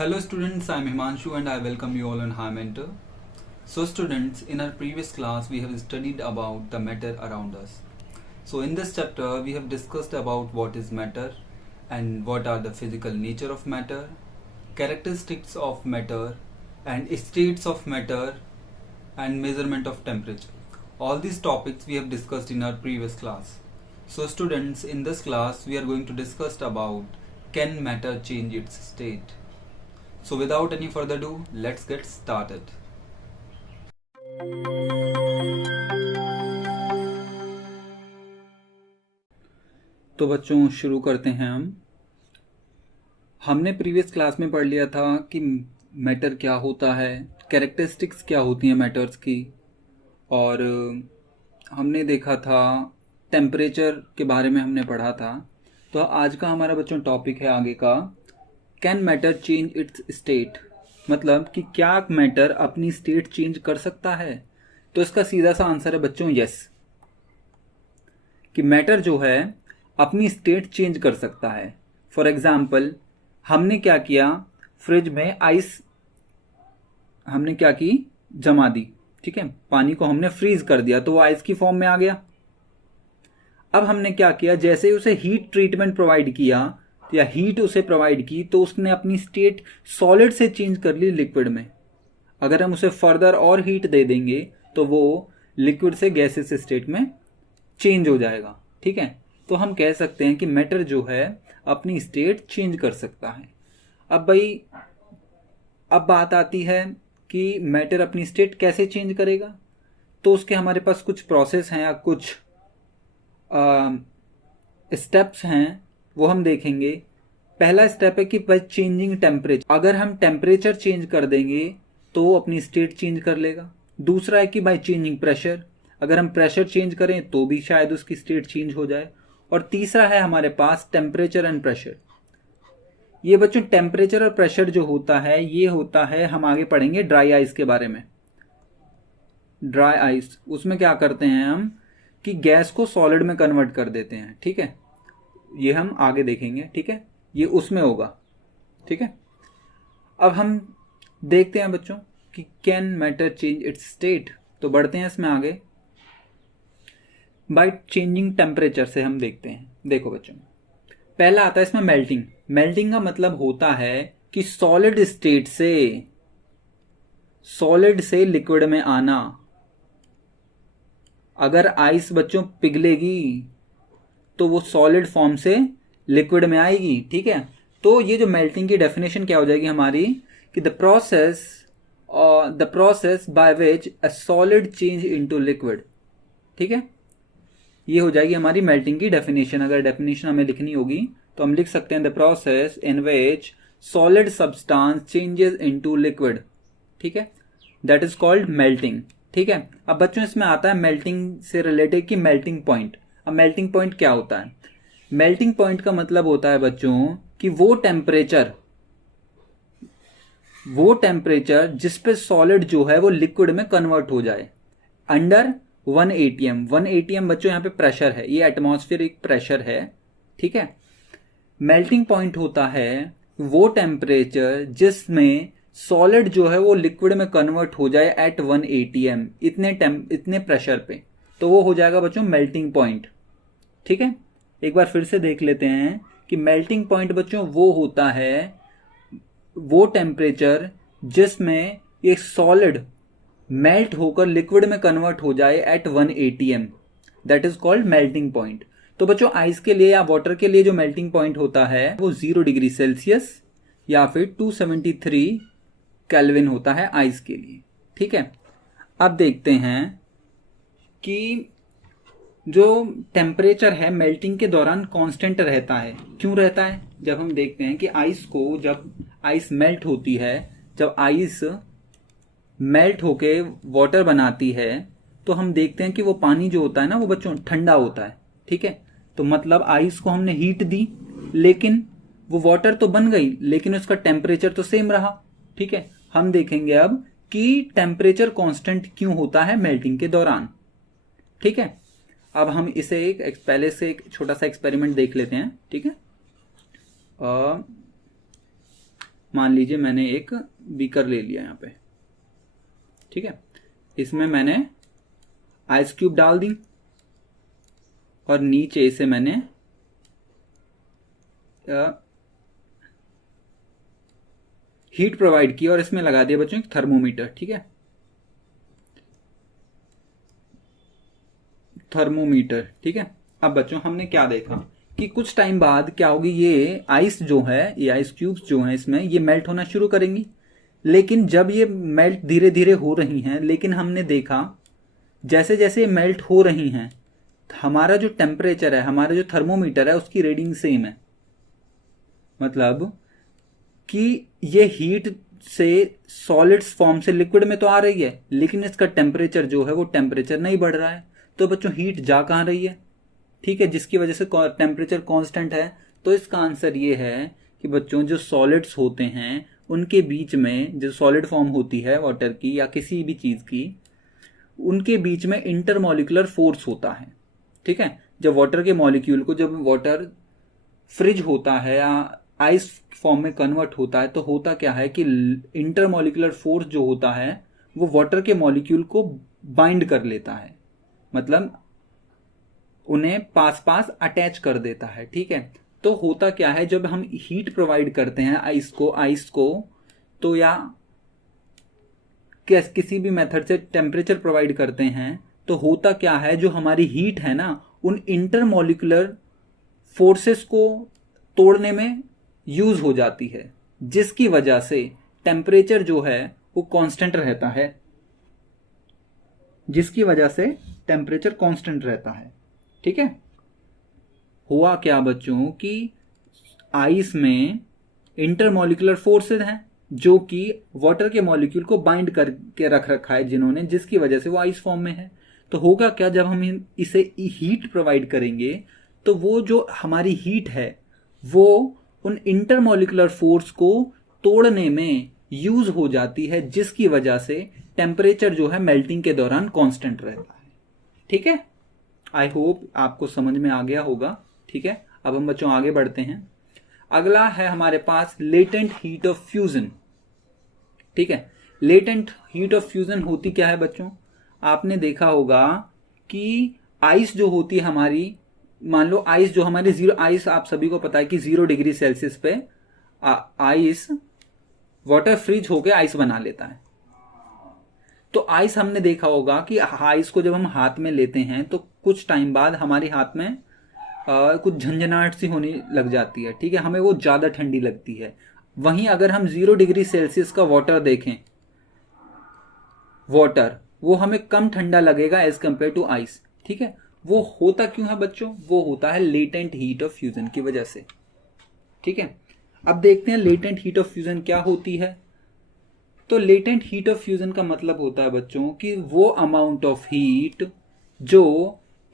Hello students, I am Himanshu and I welcome you all on Hi Mentor. So students, in our previous class we have studied about the matter around us. So in this chapter we have discussed about what is matter and what are the physical nature of matter, characteristics of matter and states of matter and measurement of temperature. All these topics we have discussed in our previous class. So students, in this class we are going to discuss about can matter change its state. So without any further ado, let's get started. तो बच्चों शुरू करते हैं हमने previous class में पढ़ लिया था कि मैटर क्या होता है, कैरेक्टरिस्टिक्स क्या होती हैं मैटर्स की, और हमने देखा था टेम्परेचर के बारे में हमने पढ़ा था। तो आज का हमारा बच्चों टॉपिक है आगे का, can matter change it's state, मतलब कि क्या मैटर अपनी स्टेट चेंज कर सकता है। तो इसका सीधा सा आंसर है बच्चों यस, कि मैटर जो है अपनी स्टेट चेंज कर सकता है। फॉर एग्जाम्पल हमने क्या किया, फ्रिज में आइस हमने क्या की, जमा दी, ठीक है, पानी को हमने फ्रीज कर दिया तो वो आइस की फॉर्म में आ गया। अब हमने क्या किया, जैसे ही उसे हीट ट्रीटमेंट प्रोवाइड किया या हीट उसे प्रोवाइड की तो उसने अपनी स्टेट सॉलिड से चेंज कर ली लिक्विड में। अगर हम उसे फर्दर और हीट दे देंगे तो वो लिक्विड से गैसेस स्टेट में चेंज हो जाएगा, ठीक है। तो हम कह सकते हैं कि मैटर जो है अपनी स्टेट चेंज कर सकता है। अब भाई अब बात आती है कि मैटर अपनी स्टेट कैसे चेंज करेगा। तो उसके हमारे पास कुछ प्रोसेस हैं या कुछ स्टेप्स हैं, वो हम देखेंगे। पहला स्टेप है कि बाय चेंजिंग टेम्परेचर, अगर हम टेम्परेचर चेंज कर देंगे तो वो अपनी स्टेट चेंज कर लेगा। दूसरा है कि बाय चेंजिंग प्रेशर, अगर हम प्रेशर चेंज करें तो भी शायद उसकी स्टेट चेंज हो जाए। और तीसरा है हमारे पास टेम्परेचर एंड प्रेशर। ये बच्चों टेम्परेचर और प्रेशर जो होता है ये होता है, हम आगे पढ़ेंगे ड्राई आइस के बारे में। ड्राई आइस, उसमें क्या करते हैं हम कि गैस को सॉलिड में कन्वर्ट कर देते हैं, ठीक है, ये हम आगे देखेंगे, ठीक है, ये उसमें होगा, ठीक है। अब हम देखते हैं बच्चों कि can matter change it's state. तो बढ़ते हैं इसमें आगे, बाय चेंजिंग टेम्परेचर से हम देखते हैं। देखो बच्चों, पहला आता है इसमें मेल्टिंग। मेल्टिंग का मतलब होता है कि सॉलिड स्टेट से लिक्विड में आना। अगर आइस बच्चों पिघलेगी तो वो सॉलिड फॉर्म से लिक्विड में आएगी, ठीक है। तो ये जो मेल्टिंग की डेफिनेशन क्या हो जाएगी हमारी, कि the process by which a solid change into liquid, ठीक है। ये हो जाएगी हमारी मेल्टिंग की डेफिनेशन। अगर डेफिनेशन हमें लिखनी होगी तो हम लिख सकते हैं the process in which solid substance changes into liquid, ठीक है, दैट इज कॉल्ड मेल्टिंग, ठीक है। अब बच्चों इसमें आता है मेल्टिंग से रिलेटेड कि मेल्टिंग पॉइंट। अब मेल्टिंग पॉइंट क्या होता है, मेल्टिंग पॉइंट का मतलब होता है बच्चों कि वो टेम्परेचर जिस पे सॉलिड जो है वो लिक्विड में कन्वर्ट हो जाए अंडर 1 atm। 1 atm बच्चों यहाँ पे प्रेशर है, ये एटमॉस्फेरिक प्रेशर है, ठीक है। मेल्टिंग पॉइंट होता है वो टेम्परेचर जिसमें सॉलिड जो है वो लिक्विड में कन्वर्ट हो जाए एट 1 atm, इतने प्रेशर पे, तो वो हो जाएगा बच्चों मेल्टिंग पॉइंट, ठीक है। एक बार फिर से देख लेते हैं कि मेल्टिंग पॉइंट बच्चों वो होता है वो टेम्परेचर जिसमें एक सॉलिड मेल्ट होकर लिक्विड में कन्वर्ट हो जाए at 1 atm, that is called melting point. तो बच्चों आइस के लिए या वाटर के लिए जो मेल्टिंग पॉइंट होता है वो 0 डिग्री सेल्सियस या फिर 273 केल्विन होता है आइस के लिए, ठीक है। अब देखते हैं कि जो टेम्परेचर है मेल्टिंग के दौरान कांस्टेंट रहता है। क्यों रहता है, जब हम देखते हैं कि जब आइस मेल्ट होती है, जब आइस मेल्ट होके वाटर बनाती है तो हम देखते हैं कि वो पानी जो होता है ना वो बच्चों ठंडा होता है, ठीक है। तो मतलब आइस को हमने हीट दी लेकिन वो वाटर तो बन गई लेकिन उसका टेम्परेचर तो सेम रहा, ठीक है। हम देखेंगे अब कि टेम्परेचर कांस्टेंट क्यों होता है मेल्टिंग के दौरान, ठीक है। अब हम इसे पहले से एक छोटा सा एक्सपेरिमेंट देख लेते हैं, ठीक है। मान लीजिए मैंने एक बीकर ले लिया यहाँ पे, ठीक है, इसमें मैंने आइस क्यूब डाल दी और नीचे इसे मैंने हीट प्रोवाइड की और इसमें लगा दिया बच्चों एक थर्मोमीटर, ठीक है, थर्मोमीटर, ठीक है। अब बच्चों हमने क्या देखा कि कुछ टाइम बाद क्या होगी, ये आइस जो है, ये आइस क्यूब्स जो हैं इसमें, ये मेल्ट होना शुरू करेंगी। लेकिन जब ये मेल्ट धीरे धीरे हो रही हैं, लेकिन हमने देखा जैसे जैसे ये मेल्ट हो रही हैं, हमारा जो टेम्परेचर है, हमारा जो थर्मोमीटर है, उसकी रीडिंग सेम है। मतलब कि ये हीट से सॉलिड्स फॉर्म से लिक्विड में तो आ रही है, लेकिन इसका टेम्परेचर जो है वो टेम्परेचर नहीं बढ़ रहा है। तो बच्चों हीट जा कहाँ रही है, ठीक है, जिसकी वजह से टेम्परेचर कांस्टेंट है। तो इसका आंसर ये है कि बच्चों जो सॉलिड्स होते हैं उनके बीच में, जो सॉलिड फॉर्म होती है वाटर की या किसी भी चीज की, उनके बीच में इंटरमॉलिक्यूलर फोर्स होता है, ठीक है। जब वाटर के मॉलिक्यूल को, जब वाटर फ्रिज होता है या आइस फॉर्म में कन्वर्ट होता है, तो होता क्या है कि इंटरमॉलिक्यूलर फोर्स जो होता है वो वाटर के मॉलिक्यूल को बाइंड कर लेता है, मतलब उन्हें पास पास अटैच कर देता है, ठीक है। तो होता क्या है, जब हम हीट प्रोवाइड करते हैं आइस को तो या किसी भी मेथड से टेम्परेचर प्रोवाइड करते हैं, तो होता क्या है, जो हमारी हीट है ना, उन इंटरमॉलिक्यूलर फोर्सेस को तोड़ने में यूज हो जाती है, जिसकी वजह से टेम्परेचर जो है वो कांस्टेंट रहता है, जिसकी वजह से टेम्परेचर कांस्टेंट रहता है, ठीक है। हुआ क्या बच्चों कि आइस में इंटरमॉलिक्यूलर फोर्सेस हैं जो कि वाटर के मॉलिक्यूल को बाइंड करके रख रखा है जिन्होंने, जिसकी वजह से वो आइस फॉर्म में है। तो होगा क्या, जब हम इसे हीट प्रोवाइड करेंगे तो वो जो हमारी हीट है वो उन इंटरमॉलिक्यूलर फोर्स को तोड़ने में यूज हो जाती है, जिसकी वजह से टेम्परेचर जो है मेल्टिंग के दौरान कांस्टेंट रहता है, ठीक है। आई होप आपको समझ में आ गया होगा, ठीक है। अब हम बच्चों आगे बढ़ते हैं। अगला है हमारे पास लेटेंट हीट ऑफ फ्यूजन, ठीक है। लेटेंट हीट ऑफ फ्यूजन होती क्या है बच्चों, आपने देखा होगा कि आइस जो होती है हमारी, मान लो आइस जो हमारी जीरो, आइस आप सभी को पता है कि 0 डिग्री सेल्सियस पे आइस वाटर फ्रीज होकर आइस बना लेता है। तो आइस हमने देखा होगा कि आइस को जब हम हाथ में लेते हैं तो कुछ टाइम बाद हमारे हाथ में कुछ झंझनाहट सी होने लग जाती है, ठीक है, हमें वो ज्यादा ठंडी लगती है। वहीं अगर हम 0 डिग्री सेल्सियस का वाटर देखें, वाटर वो हमें कम ठंडा लगेगा एज कंपेयर टू आइस, ठीक है। वो होता क्यों है बच्चों, वो होता है लेटेंट हीट ऑफ फ्यूजन की वजह से, ठीक है। अब देखते हैं लेटेंट हीट ऑफ फ्यूजन क्या होती है। तो लेटेंट हीट ऑफ फ्यूजन का मतलब होता है बच्चों कि वो अमाउंट ऑफ हीट जो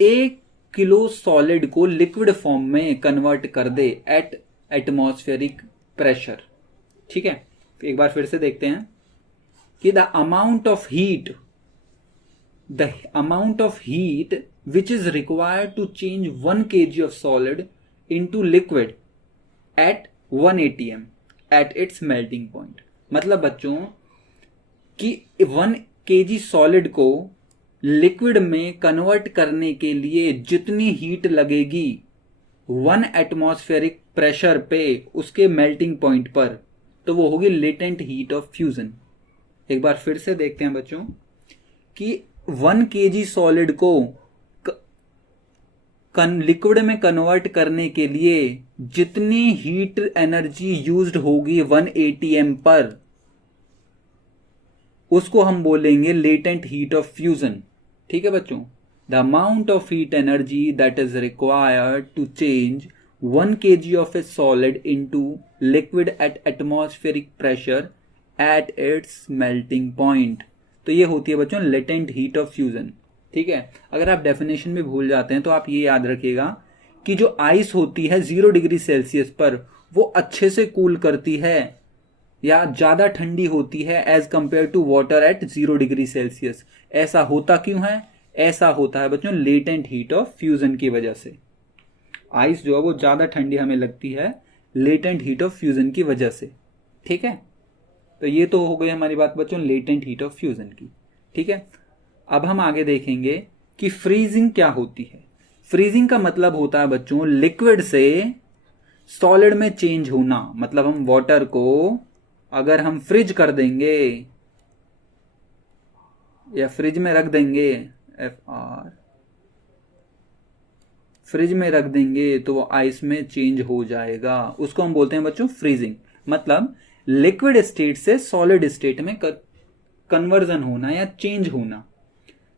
1 किलो सॉलिड को लिक्विड फॉर्म में कन्वर्ट कर दे एट एटमॉस्फेरिक प्रेशर, ठीक है। एक बार फिर से देखते हैं कि the amount of heat which is required to change 1 kg of solid into liquid at 1 atm at its melting point। मतलब बच्चों कि 1 kg सॉलिड को लिक्विड में कन्वर्ट करने के लिए जितनी हीट लगेगी 1 एटमॉस्फेरिक प्रेशर पे उसके मेल्टिंग पॉइंट पर, तो वो होगी लेटेंट हीट ऑफ फ्यूजन। एक बार फिर से देखते हैं बच्चों कि 1 kg सॉलिड को लिक्विड में कन्वर्ट करने के लिए जितनी हीट एनर्जी यूज्ड होगी 1 atm पर, उसको हम बोलेंगे लेटेंट हीट ऑफ फ्यूजन, ठीक है बच्चों। The amount of heat energy that is required to change 1 kg of a solid into liquid at atmospheric pressure at its melting point. तो ये होती है बच्चों लेटेंट हीट ऑफ फ्यूजन, ठीक है। अगर आप डेफिनेशन में भूल जाते हैं तो आप ये याद रखिएगा कि जो आइस होती है 0 डिग्री सेल्सियस पर वो अच्छे से कूल करती है या ज्यादा ठंडी होती है as compare to water at 0 degree Celsius. ऐसा होता क्यों है, ऐसा होता है बच्चों लेटेंट हीट ऑफ फ्यूजन की वजह से। आइस जो है वो ज्यादा ठंडी हमें लगती है लेटेंट हीट ऑफ फ्यूजन की वजह से, ठीक है, तो ये तो हो गई हमारी बात बच्चों लेटेंट हीट ऑफ फ्यूजन की। ठीक है, अब हम आगे देखेंगे कि फ्रीजिंग क्या होती है। फ्रीजिंग का मतलब होता है बच्चों लिक्विड से सॉलिड में चेंज होना। मतलब हम वाटर को अगर हम फ्रिज कर देंगे या फ्रिज में रख देंगे, FR फ्रिज में रख देंगे तो वो आइस में चेंज हो जाएगा, उसको हम बोलते हैं बच्चों फ्रीजिंग। मतलब लिक्विड स्टेट से सॉलिड स्टेट में कन्वर्जन होना या चेंज होना।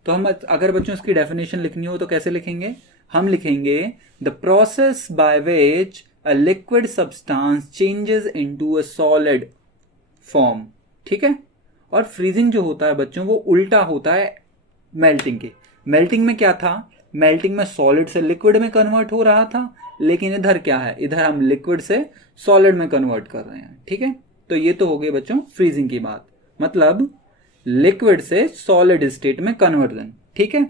तो हम अगर बच्चों इसकी डेफिनेशन लिखनी हो तो कैसे लिखेंगे, हम लिखेंगे the process by which a liquid substance changes into a solid form. ठीक है, और फ्रीजिंग जो होता है बच्चों वो उल्टा होता है मेल्टिंग के। मेल्टिंग में क्या था, मेल्टिंग में सॉलिड से लिक्विड में कन्वर्ट हो रहा था, लेकिन इधर क्या है, इधर हम लिक्विड से सॉलिड में कन्वर्ट कर रहे हैं। ठीक है, तो ये तो हो गई बच्चों फ्रीजिंग की बात, मतलब लिक्विड से सॉलिड स्टेट में कन्वर्जन। ठीक है,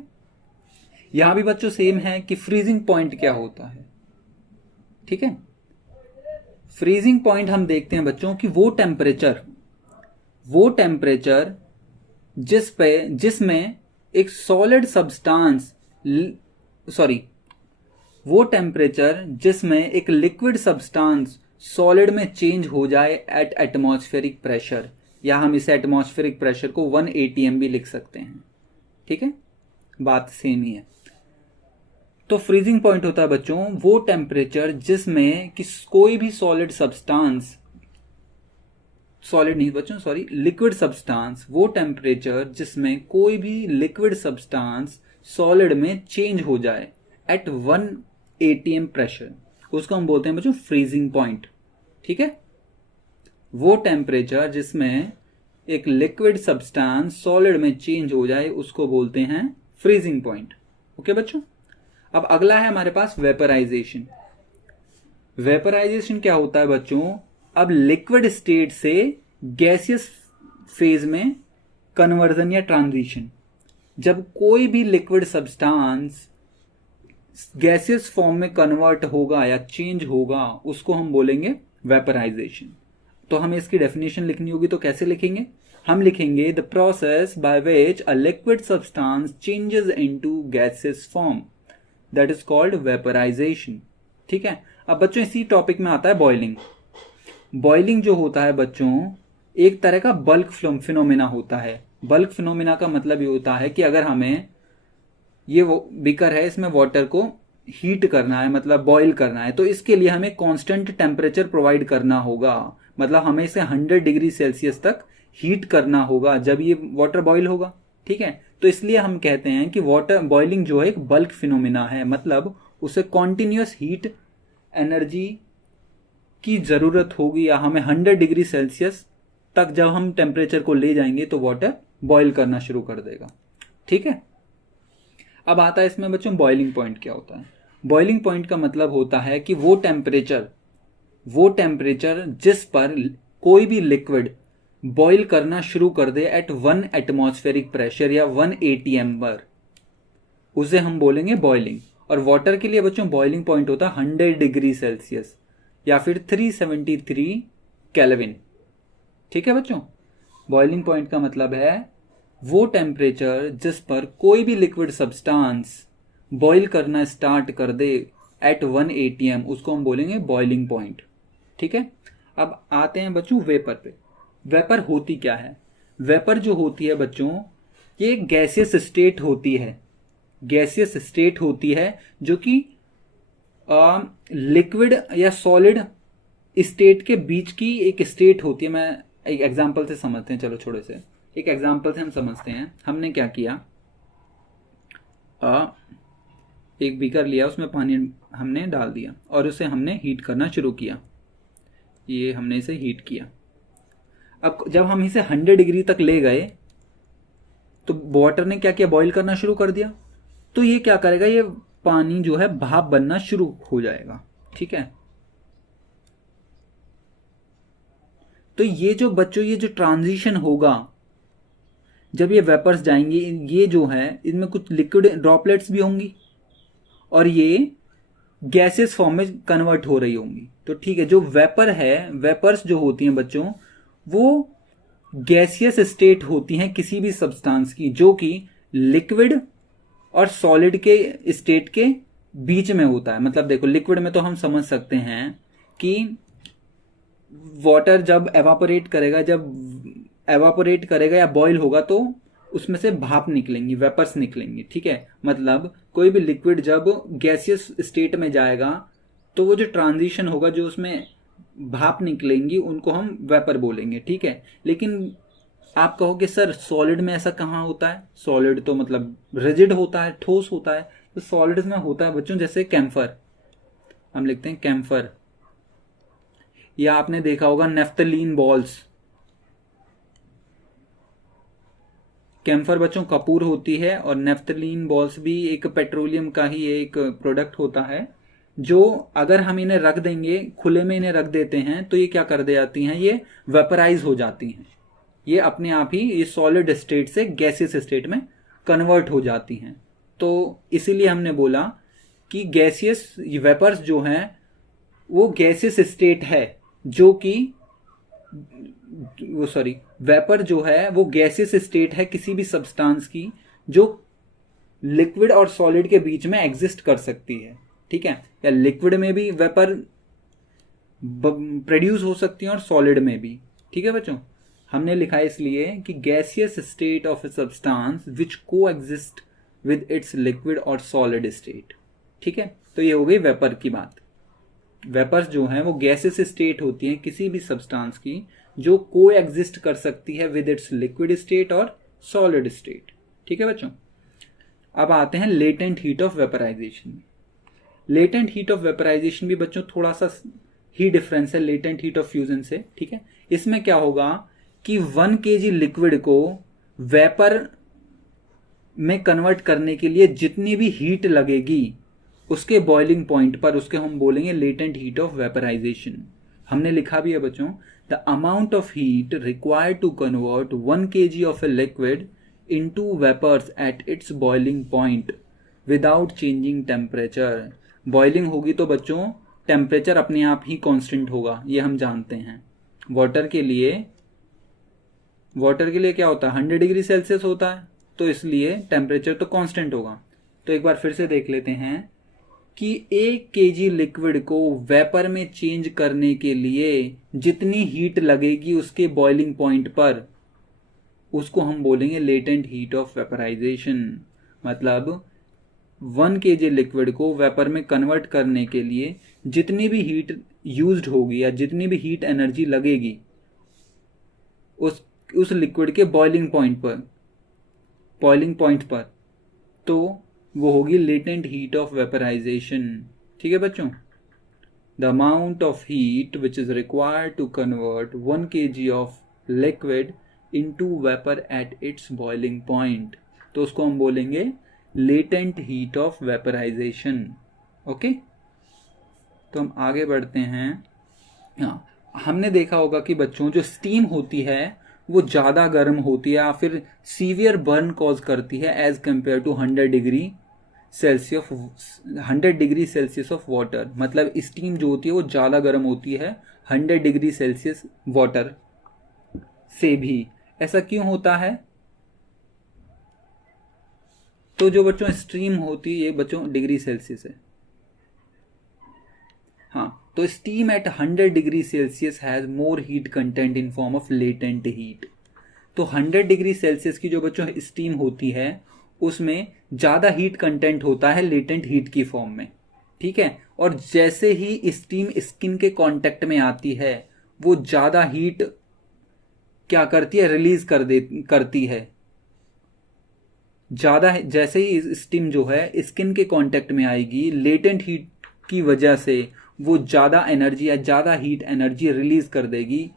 यहां भी बच्चों सेम है कि फ्रीजिंग पॉइंट क्या होता है। ठीक है, फ्रीजिंग पॉइंट हम देखते हैं बच्चों कि वो टेम्परेचर जिसमें एक सॉलिड सब्सटेंस वो टेम्परेचर जिसमें एक लिक्विड सब्सटेंस सॉलिड में चेंज हो जाए एट एटमॉस्फेरिक प्रेशर, या हम इसे एटमॉस्फेरिक प्रेशर को 1 atm भी लिख सकते हैं। ठीक है, बात सेम ही है। तो फ्रीजिंग पॉइंट होता है बच्चों वो टेम्परेचर जिसमें कि कोई भी सॉलिड सब्सटेंस, सॉलिड नहीं बच्चों सॉरी लिक्विड सब्सटेंस, वो टेम्परेचर जिसमें कोई भी लिक्विड सब्सटेंस सॉलिड में चेंज हो जाए एट 1 atm प्रेशर, उसको हम बोलते हैं बच्चों फ्रीजिंग पॉइंट। ठीक है, वो टेम्परेचर जिसमें एक लिक्विड सब्सटेंस सॉलिड में चेंज हो जाए उसको बोलते हैं फ्रीजिंग पॉइंट। ओके बच्चों, अब अगला है हमारे पास वेपराइजेशन। वेपराइजेशन क्या होता है बच्चों, अब लिक्विड स्टेट से गैसियस फेज में कन्वर्जन या ट्रांजिशन। जब कोई भी लिक्विड सब्सटेंस गैसियस फॉर्म में कन्वर्ट होगा या चेंज होगा उसको हम बोलेंगे वेपराइजेशन। तो हमें इसकी डेफिनेशन लिखनी होगी, तो कैसे लिखेंगे, हम लिखेंगे the process by which a liquid substance changes into gaseous form, that is called vaporisation. ठीक है, अब बच्चों इसी टॉपिक में आता है बॉइलिंग। बॉइलिंग जो होता है बच्चों एक तरह का बल्क फिनोमेना होता है। बल्क फिनोमेना का मतलब ये होता है कि अगर हमें ये वो बीकर है, इसमें वाटर को हीट करना है, मतलब बॉईल करना है, तो इसके लिए हमें कांस्टेंट टेम्परेचर प्रोवाइड करना होगा। मतलब हमें इसे 100 डिग्री सेल्सियस तक हीट करना होगा जब ये वाटर बॉईल होगा। ठीक है, तो इसलिए हम कहते हैं कि वाटर बॉइलिंग जो है एक बल्क फिनोमेना है, मतलब उसे कॉन्टिन्यूस हीट एनर्जी की जरूरत होगी, या हमें 100 डिग्री सेल्सियस तक जब हम टेम्परेचर को ले जाएंगे तो वाटर बॉईल करना शुरू कर देगा। ठीक है, अब आता है इसमें बच्चों बॉइलिंग पॉइंट क्या होता है। बॉइलिंग पॉइंट का मतलब होता है कि वो टेम्परेचर जिस पर कोई भी लिक्विड बॉईल करना शुरू कर दे एट 1 एटमॉस्फेरिक प्रेशर या 1 atm पर, उसे हम बोलेंगे बॉइलिंग। और वाटर के लिए बच्चों बॉइलिंग पॉइंट होता है 100 डिग्री सेल्सियस या फिर 373 केल्विन। ठीक है बच्चों, बॉइलिंग पॉइंट का मतलब है वो टेम्परेचर जिस पर कोई भी लिक्विड सब्सटेंस बॉईल करना स्टार्ट कर दे एट 1 atm, उसको हम बोलेंगे बॉइलिंग पॉइंट। ठीक है, अब आते हैं बच्चों वेपर पे। वेपर होती क्या है, वेपर जो होती है बच्चों ये गैसियस स्टेट होती है, गैसियस स्टेट होती है जो कि लिक्विड या सॉलिड स्टेट के बीच की एक स्टेट होती है। मैं एक एग्जांपल से समझते हैं, चलो छोटे से एक एग्जांपल से हम समझते हैं। हमने क्या किया, एक बीकर लिया, उसमें पानी हमने डाल दिया और उसे हमने हीट करना शुरू किया। ये हमने इसे हीट किया। अब जब हम इसे 100 डिग्री तक ले गए तो वाटर ने क्या किया, बॉईल करना शुरू कर दिया। तो ये क्या करेगा, ये पानी जो है भाप बनना शुरू हो जाएगा। ठीक है, तो ये जो बच्चों ये जो ट्रांजिशन होगा, जब ये वेपर्स जाएंगे, ये जो है इनमें कुछ लिक्विड ड्रॉपलेट्स भी होंगी और ये गैसेस फॉर्म में कन्वर्ट हो रही होंगी। तो ठीक है, जो वेपर है, वेपर्स जो होती हैं बच्चों वो गैसियस स्टेट होती हैं किसी भी सब्सटेंस की जो कि लिक्विड और सॉलिड के स्टेट के बीच में होता है। मतलब देखो, लिक्विड में तो हम समझ सकते हैं कि वाटर जब एवापोरेट करेगा या बॉईल होगा तो उसमें से भाप निकलेंगी, वेपर्स निकलेंगी, ठीक है। मतलब कोई भी लिक्विड जब गैसियस स्टेट में जाएगा तो वो जो ट्रांजिशन होगा, जो उसमें भाप निकलेंगी, उनको हम वेपर बोलेंगे, ठीक है। लेकिन आप कहोगे सर सॉलिड में ऐसा कहाँ होता है? सॉलिड तो मतलब रिजिड होता है, ठोस होता है। तो सॉलिड में होता है बच्चों जैसे कैम्फर, हम लिखते हैं कैम्फर, या आपने देखा होगा नेफ्थलीन बॉल्स। कैम्फर बच्चों कपूर होती है और नेफ्थलीन बॉल्स भी एक पेट्रोलियम का ही एक प्रोडक्ट होता है, जो अगर हम इन्हें रख देंगे, खुले में इन्हें रख देते हैं तो ये क्या कर दे जाती हैं, ये वेपराइज हो जाती हैं। ये अपने आप ही ये सॉलिड स्टेट से गैसियस स्टेट में कन्वर्ट हो जाती हैं। तो इसीलिए हमने बोला कि गैसियस वेपर्स जो हैं वो गैसियस स्टेट है, जो कि वेपर जो है वो गैसियस स्टेट है किसी भी सब्सटेंस की जो लिक्विड और सॉलिड के बीच में एग्जिस्ट कर सकती है, ठीक है। या लिक्विड में भी वेपर प्रोड्यूस हो सकती है और सॉलिड में भी, ठीक है बच्चों। हमने लिखा है इसलिए कि gaseous state of a substance which को एग्जिस्ट विद इट्स लिक्विड और सॉलिड स्टेट, ठीक है। तो ये हो गई वेपर की बात। वेपर्स जो हैं वो गैसेस स्टेट होती हैं किसी भी सब्सटेंस की जो को एग्जिस्ट कर सकती है विद इट्स लिक्विड स्टेट और सॉलिड स्टेट, ठीक है बच्चों। अब आते हैं latent heat of vaporisation. Latent heat of vaporisation भी बच्चों थोड़ा सा ही डिफरेंस है लेटेंट हीट ऑफ फ्यूजन से, ठीक है। इसमें क्या होगा कि 1 kg लिक्विड को वेपर में कन्वर्ट करने के लिए जितनी भी हीट लगेगी उसके बॉइलिंग पॉइंट पर, उसके हम बोलेंगे लेटेंट हीट ऑफ वेपराइजेशन। हमने लिखा भी है बच्चों, the amount of heat required to convert 1 kg of a liquid into vapours at its boiling point without changing temperature. Boiling होगी तो बच्चों टेम्परेचर अपने आप ही कांस्टेंट होगा, ये हम जानते हैं। वाटर के लिए क्या होता है, 100 डिग्री सेल्सियस होता है, तो इसलिए टेम्परेचर तो कांस्टेंट होगा। तो एक बार फिर से देख लेते हैं कि 1 kg लिक्विड को वेपर में चेंज करने के लिए जितनी हीट लगेगी उसके बॉइलिंग पॉइंट पर, उसको हम बोलेंगे लेटेंट हीट ऑफ वेपराइजेशन। मतलब 1 kg लिक्विड को वेपर में कन्वर्ट करने के लिए जितनी भी हीट यूज्ड होगी या जितनी भी हीट एनर्जी लगेगी उस लिक्विड के बॉइलिंग पॉइंट पर, तो वो होगी लेटेंट हीट ऑफ वेपराइजेशन, ठीक है बच्चों। The amount of heat which is required to convert 1 kg of liquid into vapour at its boiling point, तो उसको हम बोलेंगे latent heat of vaporisation, okay. तो हम आगे बढ़ते हैं। हाँ, हमने देखा होगा कि बच्चों जो स्टीम होती है वो ज़्यादा गर्म होती है या फिर सीवियर बर्न कॉज करती है as compare to 100 degree Celsius of water. मतलब स्टीम जो होती है वो ज़्यादा गर्म होती है 100 डिग्री सेल्सियस वाटर से भी। ऐसा क्यों होता है? तो जो बच्चों स्टीम होती है ये बच्चों डिग्री सेल्सियस है, हाँ। तो steam at 100 degree Celsius has more heat content in form of latent heat. तो 100 डिग्री सेल्सियस की जो बच्चों स्टीम होती है उसमें ज़्यादा हीट कंटेंट होता है लेटेंट हीट की फॉर्म में, ठीक है। और जैसे ही स्टीम स्किन के कांटेक्ट में आती है वो ज़्यादा हीट क्या करती है, रिलीज करती है। ज़्यादा जैसे ही स्टीम जो है स्किन के कांटेक्ट में आएगी, लेटेंट हीट की वजह से वो ज़्यादा एनर्जी या ज़्यादा हीट एनर्जी रिलीज कर देगी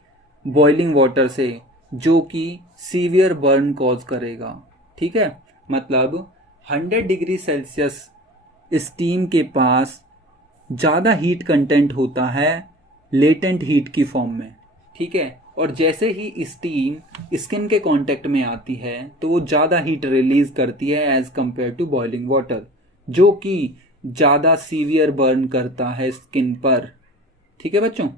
बॉइलिंग वाटर से, जो कि सीवियर बर्न कॉज करेगा, ठीक है। मतलब 100 डिग्री सेल्सियस स्टीम के पास ज़्यादा हीट कंटेंट होता है लेटेंट हीट की फॉर्म में, ठीक है। और जैसे ही स्टीम स्किन के कांटेक्ट में आती है तो वो ज़्यादा हीट रिलीज करती है as compare to boiling water, जो कि ज़्यादा सीवियर बर्न करता है स्किन पर, ठीक है बच्चों।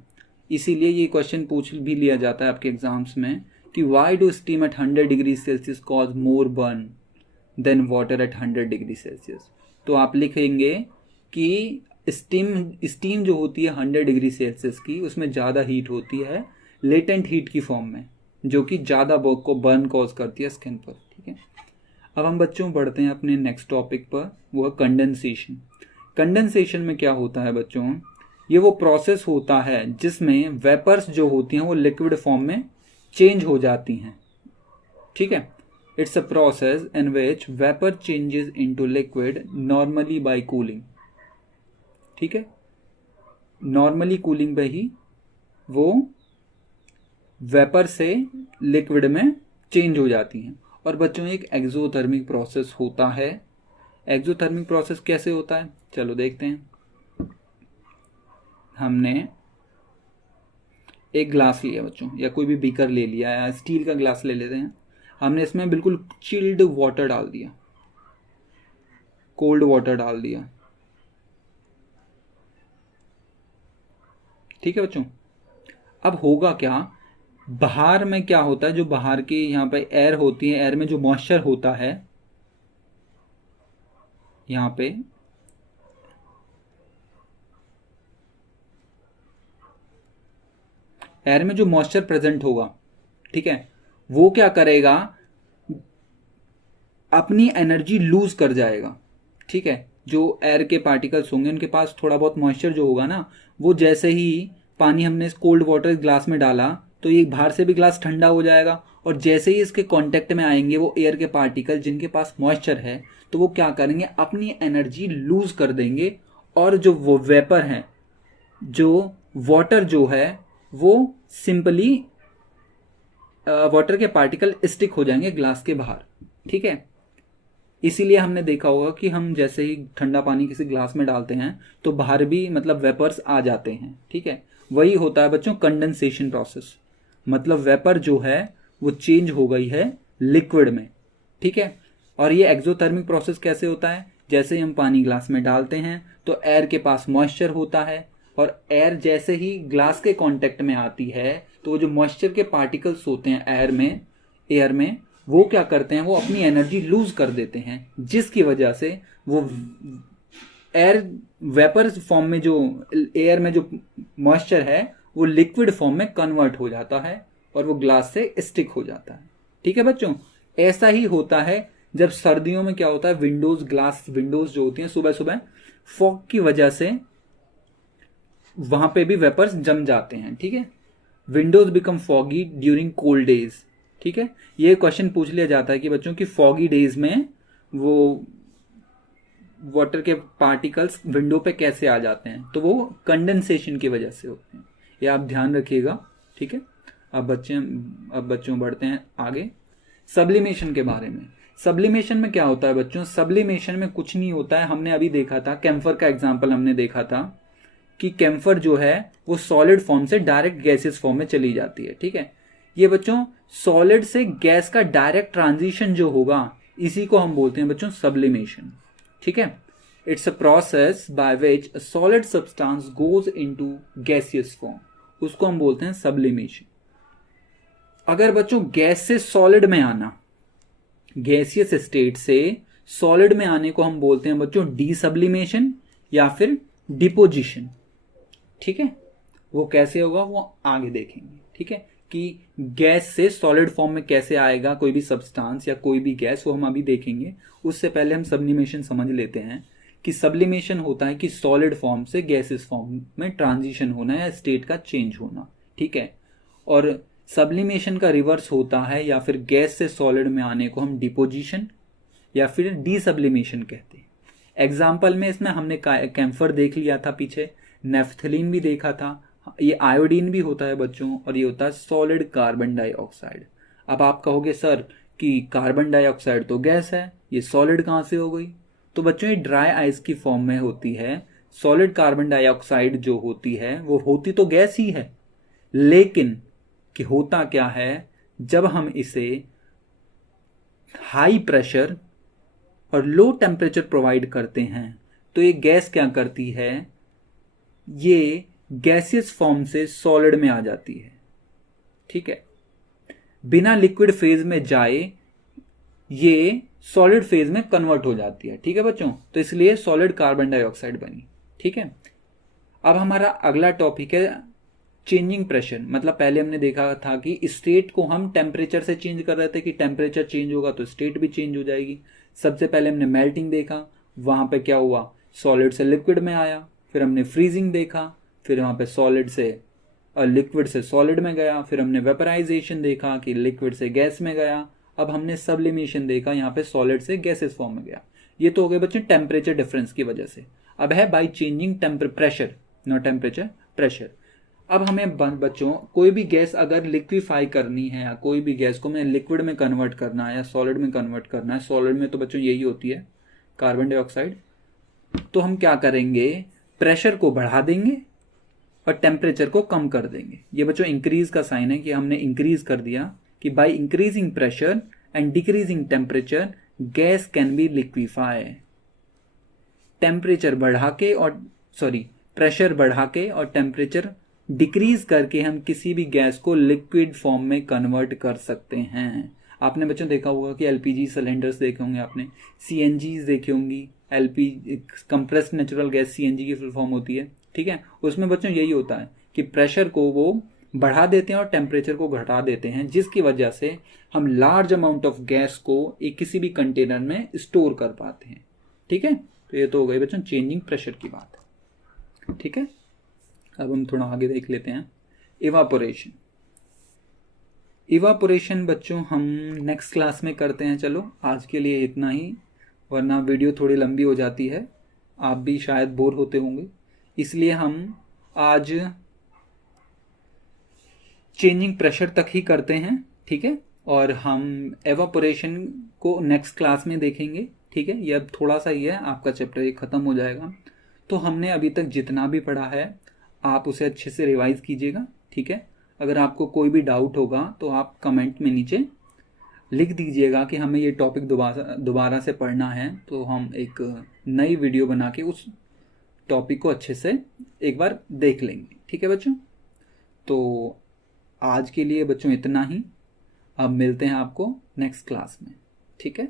इसीलिए ये क्वेश्चन पूछ भी लिया जाता है आपके एग्जाम्स में कि why do steam at 100 degree Celsius cause more burn than water at 100 degree Celsius. तो आप लिखेंगे कि स्टीम जो होती है 100 डिग्री सेल्सियस की, उसमें ज़्यादा हीट होती है लेटेंट हीट की फॉर्म में, जो कि ज़्यादा को बर्न कॉज करती है स्किन पर। ठीक है, अब हम बच्चों बढ़ते हैं अपने नेक्स्ट टॉपिक पर, वो है कंडेंसेशन। कंडेंसेशन में क्या होता है बच्चों, ये वो प्रोसेस होता है जिसमें वेपर्स जो होती हैं वो लिक्विड फॉर्म में चेंज हो जाती हैं। ठीक है, it's a process in which vapour changes into liquid normally by cooling. ठीक है, नॉर्मली कूलिंग पे ही वो वेपर से लिक्विड में चेंज हो जाती हैं। और बच्चों एक एक्सोथर्मिक प्रोसेस होता है। एक्सोथर्मिक प्रोसेस कैसे होता है, चलो देखते हैं। हमने एक ग्लास लिया बच्चों, या कोई भी बीकर ले लिया, या स्टील का ग्लास ले लेते हैं। हमने इसमें बिल्कुल चिल्ड वाटर डाल दिया, कोल्ड वाटर डाल दिया। ठीक है बच्चों, अब होगा क्या, बाहर में क्या होता है, जो बाहर की यहाँ पे एयर होती है, एयर में जो मॉइस्चर होता है, यहाँ पे एयर में जो मॉइस्चर प्रेजेंट होगा, ठीक है, वो क्या करेगा, अपनी एनर्जी लूज कर जाएगा। ठीक है, जो एयर के पार्टिकल्स होंगे उनके पास थोड़ा बहुत मॉइस्चर जो होगा ना, वो जैसे ही पानी हमने कोल्ड वाटर ग्लास में डाला तो ये बाहर से भी ग्लास ठंडा हो जाएगा, और जैसे ही इसके कांटेक्ट में आएंगे वो एयर के पार्टिकल जिनके पास मॉइस्चर है, तो वो क्या करेंगे, अपनी एनर्जी लूज कर देंगे, और जो वो वेपर है, जो वाटर जो है, वो सिंपली वाटर के पार्टिकल स्टिक हो जाएंगे ग्लास के बाहर। ठीक है, इसीलिए हमने देखा होगा कि हम जैसे ही ठंडा पानी किसी ग्लास में डालते हैं तो बाहर भी मतलब वेपर्स आ जाते हैं। ठीक है, वही होता है बच्चों कंडेंसेशन प्रोसेस, मतलब वेपर जो है वो चेंज हो गई है लिक्विड में। ठीक है, और ये एक्सोथर्मिक प्रोसेस कैसे होता है, जैसे ही हम पानी ग्लास में डालते हैं तो एयर के पास मॉइस्चर होता है, और एयर जैसे ही ग्लास के कांटेक्ट में आती है तो जो मॉइस्चर के पार्टिकल्स होते हैं एयर में वो क्या करते हैं, वो अपनी एनर्जी लूज कर देते हैं, जिसकी वजह से वो एयर वेपर फॉर्म में, जो एयर में जो मॉइस्चर है वो लिक्विड फॉर्म में कन्वर्ट हो जाता है और वो ग्लास से स्टिक हो जाता है। ठीक है बच्चों, ऐसा ही होता है जब सर्दियों में क्या होता है, ग्लास विंडोज जो होती हैं सुबह सुबह फॉग की वजह से वहां पे भी वेपर्स जम जाते हैं। ठीक है, Windows become foggy during cold days. ठीक है, ये क्वेश्चन पूछ लिया जाता है कि बच्चों की फॉगी डेज में वो वाटर के पार्टिकल्स विंडो पे कैसे आ जाते हैं, तो वो कंडेंसेशन की वजह से होते हैं, ये आप ध्यान रखिएगा। ठीक है, अब बच्चों बढ़ते हैं आगे सब्लिमेशन के बारे में। सब्लिमेशन में क्या होता है बच्चों, सब्लिमेशन में कुछ नहीं होता है, हमने अभी देखा था कैम्फर का एग्जाम्पल हमने देखा था कि कैम्फर जो है वो सॉलिड फॉर्म से डायरेक्ट गैसियस फॉर्म में चली जाती है। ठीक है, ये बच्चों सॉलिड से गैस का डायरेक्ट ट्रांजिशन जो होगा इसी को हम बोलते हैं बच्चों सब्लिमेशन। ठीक है, it's a process by which a solid substance goes into gaseous form, उसको हम बोलते हैं सब्लिमेशन। अगर बच्चों गैस से सॉलिड में आना, गैसियस स्टेट से सॉलिड में आने को हम बोलते हैं बच्चों डीसब्लिमेशन या फिर डिपोजिशन। ठीक है, वो कैसे होगा वो आगे देखेंगे। ठीक है, कि गैस से सॉलिड फॉर्म में कैसे आएगा कोई भी सब्सटेंस या कोई भी गैस, वो हम अभी देखेंगे। उससे पहले हम सब्लिमेशन समझ लेते हैं कि सब्लिमेशन होता है कि सॉलिड फॉर्म से गैसियस फॉर्म में ट्रांजिशन होना या स्टेट का चेंज होना। ठीक है, और सब्लिमेशन का रिवर्स होता है, या फिर गैस से सॉलिड में आने को हम डिपोजिशन या फिर डीसब्लिमेशन कहते हैं। एग्जाम्पल में इसमें हमने कैम्फर देख लिया था पीछे, नेफ्थलीन भी देखा था, ये आयोडीन भी होता है बच्चों, और ये होता है सॉलिड कार्बन डाइऑक्साइड। अब आप कहोगे सर कि कार्बन डाइऑक्साइड तो गैस है, ये सॉलिड कहाँ से हो गई, तो बच्चों ये ड्राई आइस की फॉर्म में होती है। सॉलिड कार्बन डाइऑक्साइड जो होती है वो होती तो गैस ही है, लेकिन कि होता क्या है, जब हम इसे हाई प्रेशर और लो टेम्परेचर प्रोवाइड करते हैं तो ये गैस क्या करती है, ये गैसियस फॉर्म से सॉलिड में आ जाती है, ठीक है, बिना लिक्विड फेज में जाए ये सॉलिड फेज में कन्वर्ट हो जाती है, ठीक है बच्चों। तो इसलिए सॉलिड कार्बन डाइऑक्साइड बनी, ठीक है। अब हमारा अगला टॉपिक है चेंजिंग प्रेशर। मतलब पहले हमने देखा था कि स्टेट को हम टेम्परेचर से चेंज कर रहे थे कि टेम्परेचर चेंज होगा तो स्टेट भी चेंज हो जाएगी। सबसे पहले हमने मेल्टिंग देखा, वहां पे क्या हुआ, सॉलिड से लिक्विड में आया। फिर हमने फ्रीजिंग देखा, फिर वहां पे सॉलिड से लिक्विड से सॉलिड में गया। फिर हमने वेपराइजेशन देखा कि लिक्विड से गैस में गया। अब हमने सब्लिमेशन देखा, यहाँ पे सॉलिड से गैसेस फॉर्म में गया। ये तो हो गए बच्चों टेम्परेचर डिफरेंस की वजह से। अब है by changing pressure, not temperature, pressure. अब हमें बच्चों कोई भी गैस अगर लिक्विफाई करनी है, या कोई भी गैस को मैं लिक्विड में कन्वर्ट करना है या सॉलिड में कन्वर्ट करना है, सॉलिड में तो बच्चों यही होती है कार्बन डाइऑक्साइड, तो हम क्या करेंगे, प्रेशर को बढ़ा देंगे और टेम्परेचर को कम कर देंगे। ये बच्चों इंक्रीज का साइन है कि हमने इंक्रीज कर दिया कि by increasing pressure and decreasing temperature gas can be liquefy. Temperature बढ़ा के और प्रेशर बढ़ा के और टेम्परेचर डिक्रीज करके हम किसी भी गैस को लिक्विड फॉर्म में कन्वर्ट कर सकते हैं। आपने बच्चों देखा होगा कि एलपीजी सिलेंडर्स देखे होंगे आपने, सीएनजी देखी होंगी, LPG compressed natural gas CNG की फुल फॉर्म होती है, ठीक है। उसमें बच्चों यही होता है कि प्रेशर को वो बढ़ा देते हैं और टेम्परेचर को घटा देते हैं, जिसकी वजह से हम लार्ज अमाउंट ऑफ गैस को एक किसी भी कंटेनर में स्टोर कर पाते हैं, ठीक है। तो ये तो हो गई बच्चों चेंजिंग प्रेशर की बात, ठीक है। अब हम थोड़ा आगे देख लेते हैं इवापोरेशन। इवापोरेशन बच्चों हम नेक्स्ट क्लास में करते हैं। चलो आज के लिए इतना ही, वरना वीडियो थोड़ी लंबी हो जाती है, आप भी शायद बोर होते होंगे, इसलिए हम आज चेंजिंग प्रेशर तक ही करते हैं, ठीक है। और हम एवापोरेशन को नेक्स्ट क्लास में देखेंगे, ठीक है। यह थोड़ा सा ही है, आपका चैप्टर ये खत्म हो जाएगा। तो हमने अभी तक जितना भी पढ़ा है आप उसे अच्छे से रिवाइज कीजिएगा, ठीक है। अगर आपको कोई भी डाउट होगा तो आप कमेंट में नीचे लिख दीजिएगा कि हमें ये टॉपिक दोबारा से पढ़ना है, तो हम एक नई वीडियो बना के उस टॉपिक को अच्छे से एक बार देख लेंगे, ठीक है बच्चों। तो आज के लिए बच्चों इतना ही, अब मिलते हैं आपको नेक्स्ट क्लास में, ठीक है।